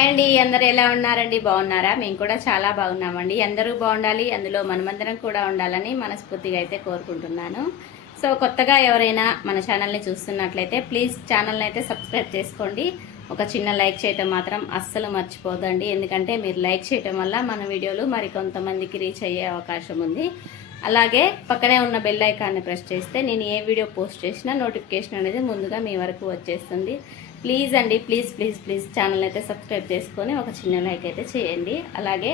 Hi అండి, అందరూ ఎలా ఉన్నారండి? బాగున్నారా? మేము కూడా చాలా బాగున్నామండి. అందరూ బాగుండాలి, అందులో మనమందరం కూడా ఉండాలని మనస్ఫూర్తిగా అయితే కోరుకుంటున్నాను. సో కొత్తగా ఎవరైనా మన ఛానల్ని చూస్తున్నట్లయితే ప్లీజ్ ఛానల్ని అయితే సబ్స్క్రైబ్ చేసుకోండి. ఒక చిన్న లైక్ చేయటం మాత్రం అస్సలు మర్చిపోదండి. ఎందుకంటే మీరు లైక్ చేయటం వల్ల మన వీడియోలు మరికొంతమందికి రీచ్ అయ్యే అవకాశం ఉంది. అలాగే పక్కనే ఉన్న బెల్ ఐకాన్ని ప్రెస్ చేస్తే నేను ఏ వీడియో పోస్ట్ చేసినా నోటిఫికేషన్ అనేది ముందుగా మీ వరకు వచ్చేస్తుంది. ప్లీజ్ అండి, ప్లీజ్ ప్లీజ్ ప్లీజ్ ఛానల్ అయితే సబ్స్క్రైబ్ చేసుకొని ఒక చిన్న లైక్ అయితే చేయండి. అలాగే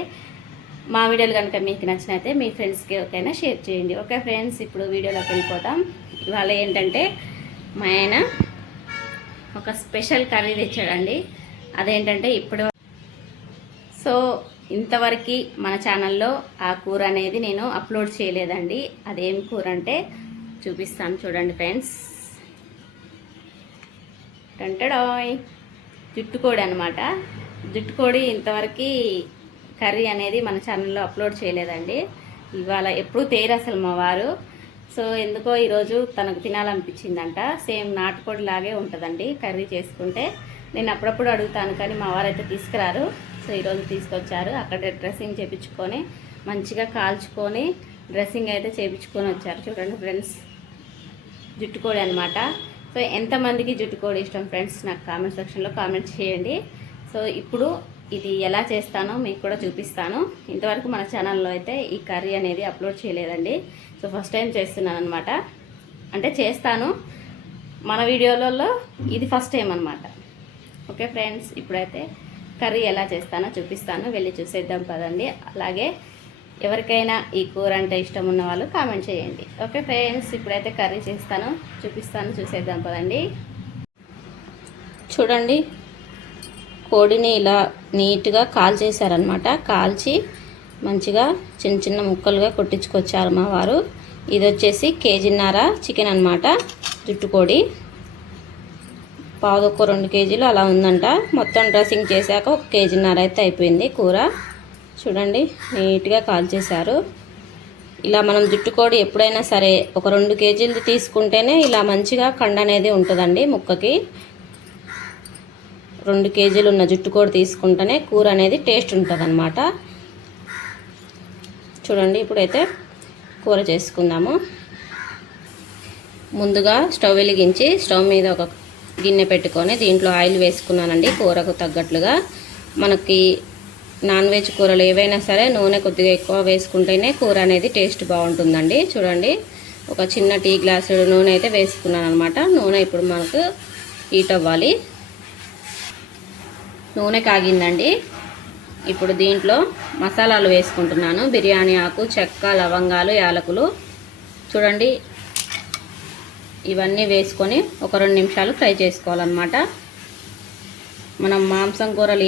మా వీడియోలు కనుక మీకు నచ్చినైతే మీ ఫ్రెండ్స్కి ఒకైనా షేర్ చేయండి. ఓకే ఫ్రెండ్స్, ఇప్పుడు వీడియోలోకి వెళ్ళిపోతాం. ఇవాళ ఏంటంటే మా ఆయన ఒక స్పెషల్ కర్రీ తెచ్చాడండి. అదేంటంటే ఇప్పుడు సో ఇంతవరకు మన ఛానల్లో ఆ కూర అనేది నేను అప్లోడ్ చేయలేదండి. అదేం కూర అంటే చూపిస్తాను చూడండి ఫ్రెండ్స్. టంటడాయ్, జుట్టుకోడి అనమాట. జుట్టుకోడి ఇంతవరకు కర్రీ అనేది మన ఛానల్లో అప్లోడ్ చేయలేదండి. ఇవాళ ఎప్పుడు తేరు అసలు మా వారు. సో ఎందుకో ఈరోజు తనకు తినాలనిపించిందంట. సేమ్ నాటుకోడి లాగే ఉంటుందండి కర్రీ చేసుకుంటే. నేను అప్పుడప్పుడు అడుగుతాను కానీ మా వారైతే తీసుకురారు. సో ఈరోజు తీసుకొచ్చారు. అక్కడ డ్రెస్సింగ్ చేయించుకొని మంచిగా కాల్చుకొని డ్రెస్సింగ్ అయితే చేయించుకొని వచ్చారు. చూడండి ఫ్రెండ్స్, జుట్టుకోడి అనమాట. సో ఎంతమందికి జుట్టుకోడి ఇష్టం ఫ్రెండ్స్, నాకు కామెంట్ సెక్షన్లో కామెంట్ చేయండి. సో ఇప్పుడు ఇది ఎలా చేస్తానో మీకు కూడా చూపిస్తాను. ఇంతవరకు మన ఛానల్లో అయితే ఈ కర్రీ అనేది అప్లోడ్ చేయలేదండి. సో ఫస్ట్ టైం చేస్తున్నాను అనమాట. అంటే చేస్తాను, మన వీడియోలలో ఇది ఫస్ట్ టైం అనమాట. ఓకే ఫ్రెండ్స్, ఇప్పుడైతే కర్రీ ఎలా చేస్తానో చూపిస్తాను, వెళ్ళి చూసేద్దాం పదండి. అలాగే ఎవరికైనా ఈ కూర అంటే ఇష్టం ఉన్న వాళ్ళు కామెంట్ చేయండి. ఓకే ఫ్రెండ్స్, ఇప్పుడైతే కర్రీ చేస్తాను, చూపిస్తాను, చూసేద్దాం పదండి. చూడండి, కోడిని ఇలా నీట్గా కాల్చేశారనమాట. కాల్చి మంచిగా చిన్న చిన్న ముక్కలుగా కొట్టించుకొచ్చారు మా వారు. ఇది వచ్చేసి 1.5 కేజీన్నర చికెన్ అనమాట. జుట్టుకోడి పావుదొక్క 2 కేజీలు అలా ఉందంట. మొత్తం డ్రెస్సింగ్ చేశాక 1.5 కేజీన్నర అయితే అయిపోయింది కూర. చూడండి, నీట్గా కాల్చేశారు. ఇలా మనం జుట్టుకోడి ఎప్పుడైనా సరే ఒక 2 కేజీలు తీసుకుంటేనే ఇలా మంచిగా కండ అనేది ఉంటుందండి ముక్కకి. 2 కేజీలు ఉన్న జుట్టుకోడి తీసుకుంటేనే కూర అనేది టేస్ట్ ఉంటుందన్నమాట. చూడండి, ఇప్పుడైతే కూర చేసుకుందాము. ముందుగా స్టవ్ వెలిగించి స్టవ్ మీద ఒక గిన్నె పెట్టుకొని దీంట్లో ఆయిల్ వేసుకున్నానండి. కూరకు తగ్గట్లుగా మనకి నాన్ వెజ్ కూరలు ఏవైనా సరే నూనె కొద్దిగా ఎక్కువ వేసుకుంటేనే కూర అనేది టేస్ట్ బాగుంటుందండి. చూడండి, ఒక చిన్న టీ గ్లాసు నూనె అయితే వేసుకున్నాను అనమాట. నూనె ఇప్పుడు మనకు హీట్ అవ్వాలి. నూనె కాగిందండి. ఇప్పుడు దీంట్లో మసాలాలు వేసుకుంటున్నాను. బిర్యానీ ఆకు, చెక్క, లవంగాలు, యాలకులు. చూడండి, ఇవన్నీ వేసుకొని ఒక 2 నిమిషాలు ఫ్రై చేసుకోవాలన్నమాట. మనం మాంసం కూరలు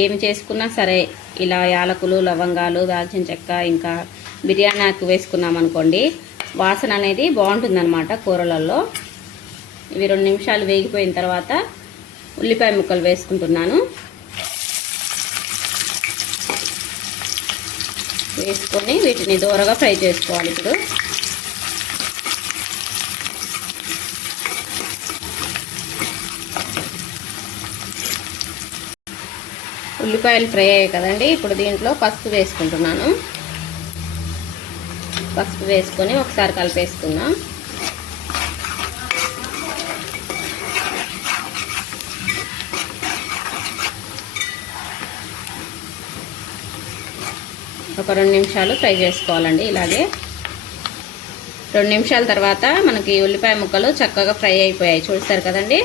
ఏమి చేసుకున్నా సరే ఇలా యాలకులు, లవంగాలు, దాల్చిన చెక్క, ఇంకా బిర్యానీ ఆకు వేసుకున్నాం అనుకోండి, వాసన అనేది బాగుంటుందన్నమాట కూరలలో. ఇవి 2 నిమిషాలు వేగిపోయిన తర్వాత ఉల్లిపాయ ముక్కలు వేసుకుంటున్నాను. వేసుకొని వీటిని దూరగా ఫ్రై చేసుకోవాలి. ఇప్పుడు ఉల్లిపాయలు ఫ్రై అయ్యాయి కదండి. ఇప్పుడు దీంట్లో పసుపు వేసుకుంటున్నాను. పసుపు వేసుకొని ఒకసారి కలిపేసుకుందాం. ఒక 2 నిమిషాలు ఫ్రై చేసుకోవాలండి. ఇలాగే 2 నిమిషాల తర్వాత మనకి ఉల్లిపాయ ముక్కలు చక్కగా ఫ్రై అయిపోయాయి, చూస్తారు కదండి.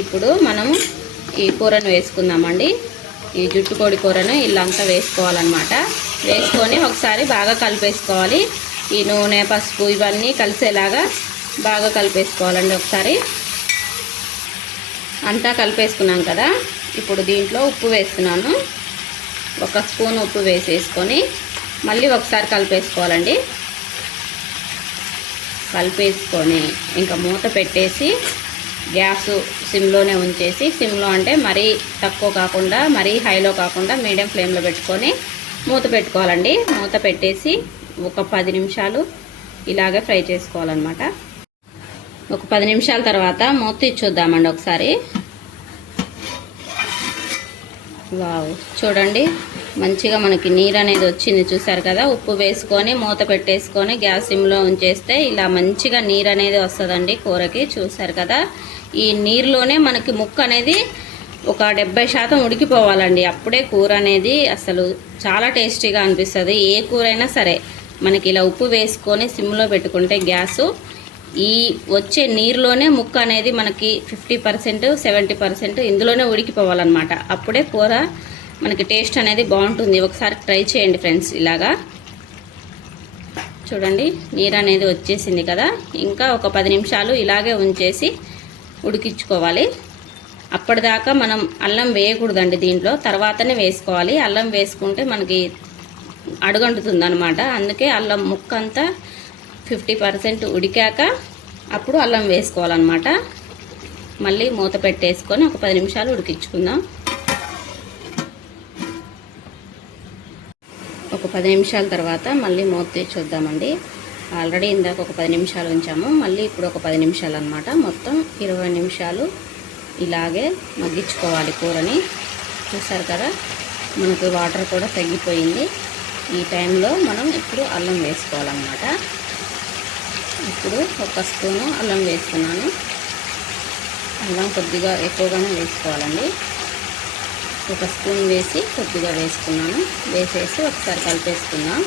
ఇప్పుడు మనం ఈ కూరను వేసుకుందామండి. ఈ జుట్టుకోడి కూరను ఇల్లంతా వేసుకోవాలన్నమాట. వేసుకొని ఒకసారి బాగా కలిపేసుకోవాలి. ఈ నూనె, పసుపు ఇవన్నీ కలిసేలాగా బాగా కలిపేసుకోవాలండి. ఒకసారి అంతా కలిపేసుకున్నాం కదా. ఇప్పుడు దీంట్లో ఉప్పు వేస్తున్నాను. 1 స్పూన్ ఉప్పు వేసేసుకొని మళ్ళీ ఒకసారి కలిపేసుకోవాలండి. కలిపేసుకొని ఇంకా మూత పెట్టేసి గ్యాస్ సిమ్లోనే ఉంచేసి, సిమ్లో అంటే మరీ తక్కువ కాకుండా మరీ హైలో కాకుండా మీడియం ఫ్లేమ్లో పెట్టుకొని మూత పెట్టుకోవాలండి. మూత పెట్టేసి ఒక 10 నిమిషాలు ఇలాగే ఫ్రై చేసుకోవాలన్నమాట. ఒక 10 నిమిషాల తర్వాత మూత తీసి చూద్దామండి ఒకసారి. వావ్, చూడండి మంచిగా మనకి నీరు అనేది వచ్చింది చూసారు కదా. ఉప్పు వేసుకొని మూత పెట్టేసుకొని గ్యాస్ సిమ్లో ఉంచేస్తే ఇలా మంచిగా నీరు అనేది వస్తుందండి కూరకి. చూసారు కదా, ఈ నీరులోనే మనకి ముక్క అనేది ఒక 70% ఉడికిపోవాలండి. అప్పుడే కూర అనేది అసలు చాలా టేస్టీగా అనిపిస్తుంది. ఏ కూర అయినా సరే మనకి ఇలా ఉప్పు వేసుకొని సిమ్లో పెట్టుకుంటే గ్యాసు, ఈ వచ్చే నీరులోనే ముక్క అనేది మనకి 50% 70% ఇందులోనే ఉడికిపోవాలన్నమాట. అప్పుడే కూర మనకి టేస్ట్ అనేది బాగుంటుంది. ఒకసారి ట్రై చేయండి ఫ్రెండ్స్. ఇలాగా చూడండి నీరు అనేది వచ్చేసింది కదా. ఇంకా ఒక 10 నిమిషాలు ఇలాగే ఉంచేసి ఉడికించుకోవాలి. అప్పటిదాకా మనం అల్లం వేయకూడదండి దీంట్లో, తర్వాతనే వేసుకోవాలి. అల్లం వేసుకుంటే మనకి అడుగంటుతుంది అనమాట. అందుకే అల్లం ముక్క అంతా 50% ఉడికాక అప్పుడు అల్లం వేసుకోవాలన్నమాట. మళ్ళీ మూత పెట్టేసుకొని ఒక 10 నిమిషాలు ఉడికించుకుందాం. ఒక 10 నిమిషాల తర్వాత మళ్ళీ మూత తీసి చూద్దామండి. ఆల్రెడీ ఇందాక ఒక 10 నిమిషాలు ఉంచాము, మళ్ళీ ఇప్పుడు ఒక 10 నిమిషాలు అనమాట. మొత్తం 20 నిమిషాలు ఇలాగే మగ్గించుకోవాలి కూరని. చూసారు కదా, మనకు వాటర్ కూడా తగ్గిపోయింది. ఈ టైంలో మనం ఇప్పుడు అల్లం వేసుకోవాలన్నమాట. ఇప్పుడు ఒక స్పూను అల్లం వేస్తున్నాను. అల్లం కొద్దిగా ఎక్కువగానే వేసుకోవాలండి. ఒక స్పూన్ వేసి కొద్దిగా వేసుకున్నాను. వేసేసి ఒకసారి కలిపేసుకుందాం.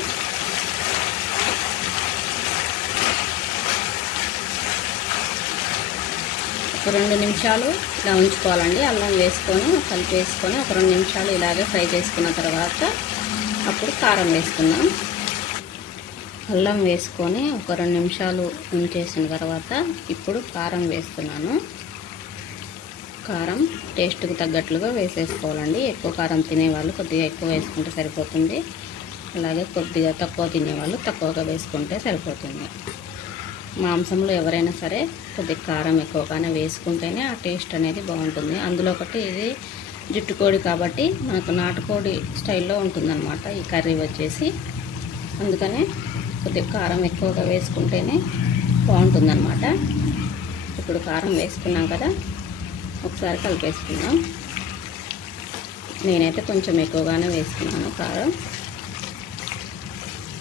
ఒక 2 నిమిషాలు ఇలా ఉంచుకోవాలండి. అల్లం వేసుకొని కలిపేసుకొని ఒక 2 నిమిషాలు ఇలాగే ఫ్రై చేసుకున్న తర్వాత అప్పుడు కారం వేసుకుందాం. అల్లం వేసుకొని ఒక 2 నిమిషాలు ఉంచేసిన తర్వాత ఇప్పుడు కారం వేస్తున్నాను. కారం టేస్ట్కి తగ్గట్లుగా వేసేసుకోవాలండి. ఎక్కువ కారం తినేవాళ్ళు కొద్దిగా ఎక్కువ వేసుకుంటే సరిపోతుంది. అలాగే కొద్దిగా తక్కువ తినేవాళ్ళు తక్కువగా వేసుకుంటే సరిపోతుంది. మాంసంలో ఎవరైనా సరే కొద్దిగా కారం ఎక్కువగానే వేసుకుంటేనే ఆ టేస్ట్ అనేది బాగుంటుంది. అందులో ఒకటి ఇది జుట్టుకోడి కాబట్టి మనకు నాటుకోడి స్టైల్లో ఉంటుందన్నమాట ఈ కర్రీ వచ్చేసి. అందుకనే కొద్దిగా కారం ఎక్కువగా వేసుకుంటేనే బాగుంటుందన్నమాట. ఇప్పుడు కారం వేసుకున్నాం కదా, ఒకసారి కలిపేసుకుందాం. నేనైతే కొంచెం ఎక్కువగానే వేసుకున్నాను కారం.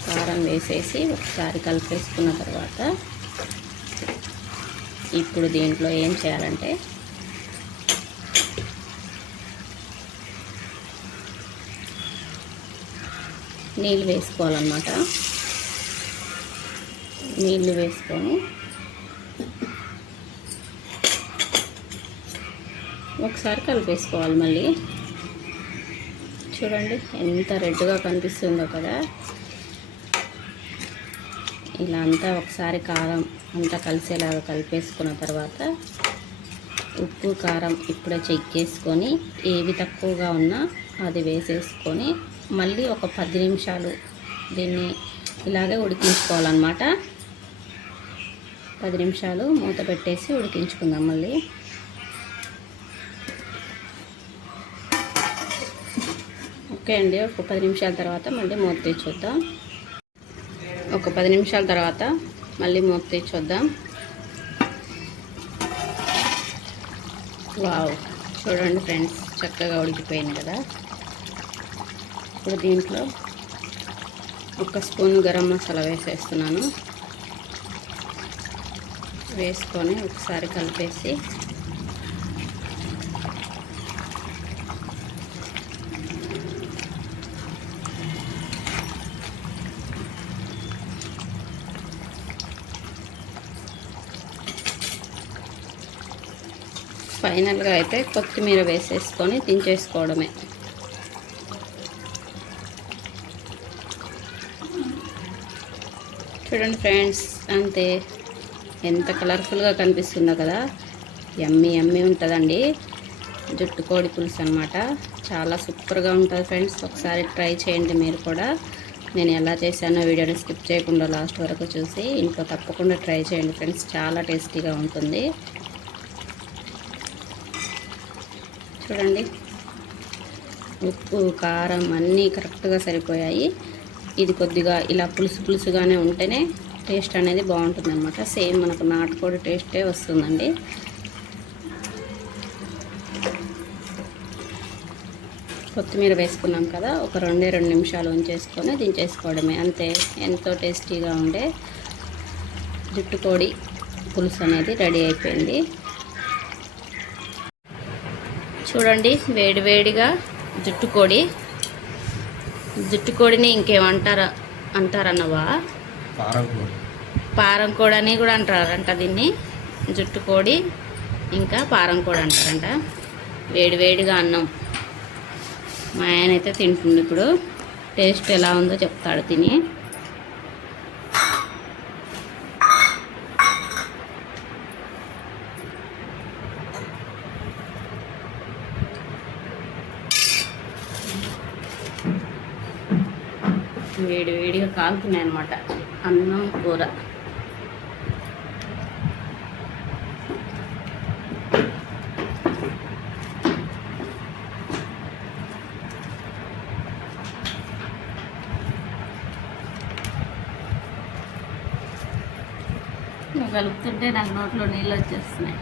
కారం వేసేసి ఒకసారి కలిపేసుకున్న తర్వాత ఇప్పుడు దీంట్లో ఏం చేయాలంటే నీళ్ళు వేసుకోవాలన్నమాట. నీళ్ళు వేసుకొని ఒకసారి కలిపేసుకోవాలి. మళ్ళీ చూడండి ఎంత రెడ్గా కనిపిస్తుందో కదా. ఇలా అంతా ఒకసారి కారం అంతా కలిసేలాగా కలిపేసుకున్న తర్వాత ఉప్పు కారం ఇప్పుడే చెక్ చేసుకొని ఏవి తక్కువగా ఉన్నా అది వేసేసుకొని మళ్ళీ ఒక 10 నిమిషాలు దీన్ని ఇలాగే ఉడికించుకోవాలన్నమాట. 10 నిమిషాలు మూత పెట్టేసి ఉడికించుకుందాం. మళ్ళీ ఓకే అండి. ఒక 10 నిమిషాల తర్వాత మళ్ళీ మూత తీసి చూద్దాం. ఒక 10 నిమిషాల తర్వాత మళ్ళీ మూత తీసి చూద్దాం. వావ్, చూడండి ఫ్రెండ్స్ చక్కగా ఉడికిపోయింది కదా. ఇప్పుడు దీంట్లో ఒక స్పూన్ గరం మసాలా వేసేస్తున్నాను. వేసుకొని ఒకసారి కలిపేసి ఫైనల్గా అయితే కొత్తిమీర వేసేసుకొని దించేసుకోవడమే. చూడండి ఫ్రెండ్స్, అంతే. ఎంత కలర్ఫుల్గా కనిపిస్తుందో కదా. యమ్మీ యమ్మీ ఉంటుందండి. జుట్టు కోడి పులుసు అనమాట. చాలా సూపర్గా ఉంటుంది ఫ్రెండ్స్. ఒకసారి ట్రై చేయండి మీరు కూడా. నేను ఎలా చేశానో వీడియోని స్కిప్ చేయకుండా లాస్ట్ వరకు చూసి ఇంట్లో తప్పకుండా ట్రై చేయండి ఫ్రెండ్స్. చాలా టేస్టీగా ఉంటుంది. చూడండి ఉప్పు కారం అన్నీ కరెక్ట్గా సరిపోయాయి. ఇది కొద్దిగా ఇలా పులుసు పులుసుగానే ఉంటేనే టేస్ట్ అనేది బాగుంటుంది అనమాట. సేమ్ మనకు నాటుకోడి టేస్టే వస్తుందండి. కొత్తిమీర వేసుకున్నాం కదా, ఒక 2 నిమిషాలు ఉంచేసుకొని దించేసుకోవడమే. అంతే, ఎంతో టేస్టీగా ఉండే జుట్టుకోడి పులుసు అనేది రెడీ అయిపోయింది. చూడండి, వేడివేడిగా జుట్టుకోడిని అంటారన్నవా, పారం కోడి అని కూడా అంటారంట దీన్ని. జుట్టుకోడి ఇంకా పారం కోడి అంటారంట. వేడివేడిగా అన్నం మా ఆయన అయితే తింటుంది. ఇప్పుడు టేస్ట్ ఎలా ఉందో చెప్తాడు తిని. వేడివేడిగా కాలుతున్నాయి అన్నమాట అన్నం కూర. కలుపుతుంటే నాకు నోట్లో నీళ్ళు వచ్చేస్తున్నాయి.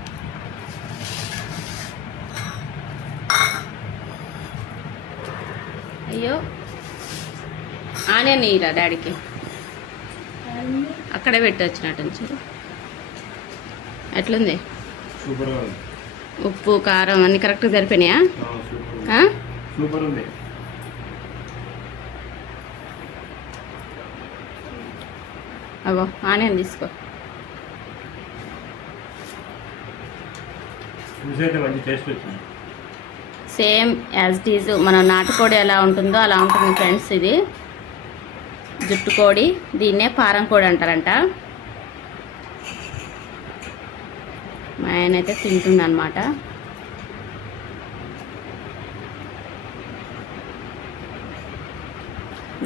అయ్యో, ఆనియన్ నీరా డాడీకి, అక్కడే పెట్టి వచ్చినట్టు చూడు. ఎట్లుంది? ఉప్పు కారం అన్నీ కరెక్ట్గా సరిపోయినాయా? అగో ఆనియన్ తీసుకో. సేమ్ యాజ్ ఇట్ ఈజ్ మన నాటుకోడి ఎలా ఉంటుందో అలా ఉంటుంది ఫ్రెండ్స్. ఇది జుట్టుకోడి, దీన్నే పారం కోడి అంటారంట. మా ఆయన అయితే తింటుందన్నమాట.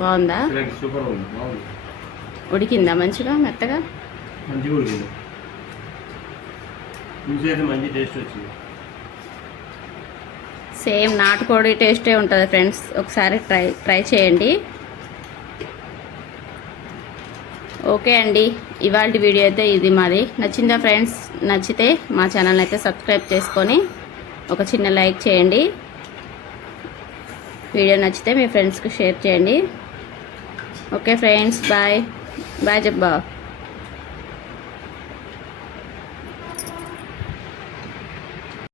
బాగుందా? ఉడికిందా మంచిగా, మెత్తగా? సేమ్ నాటుకోడి టేస్టే ఉంటుంది ఫ్రెండ్స్. ఒకసారి ట్రై చేయండి. ఓకే అండి, ఇవాళ వీడియో అయితే ఇది మాది. నచ్చిందా ఫ్రెండ్స్? నచ్చితే మా ఛానల్ అయితే సబ్స్క్రైబ్ చేసుకొని ఒక చిన్న లైక్ చేయండి. వీడియో నచ్చితే మీ ఫ్రెండ్స్కి షేర్ చేయండి. ఓకే ఫ్రెండ్స్, బాయ్ బాయ్ చెప్పా.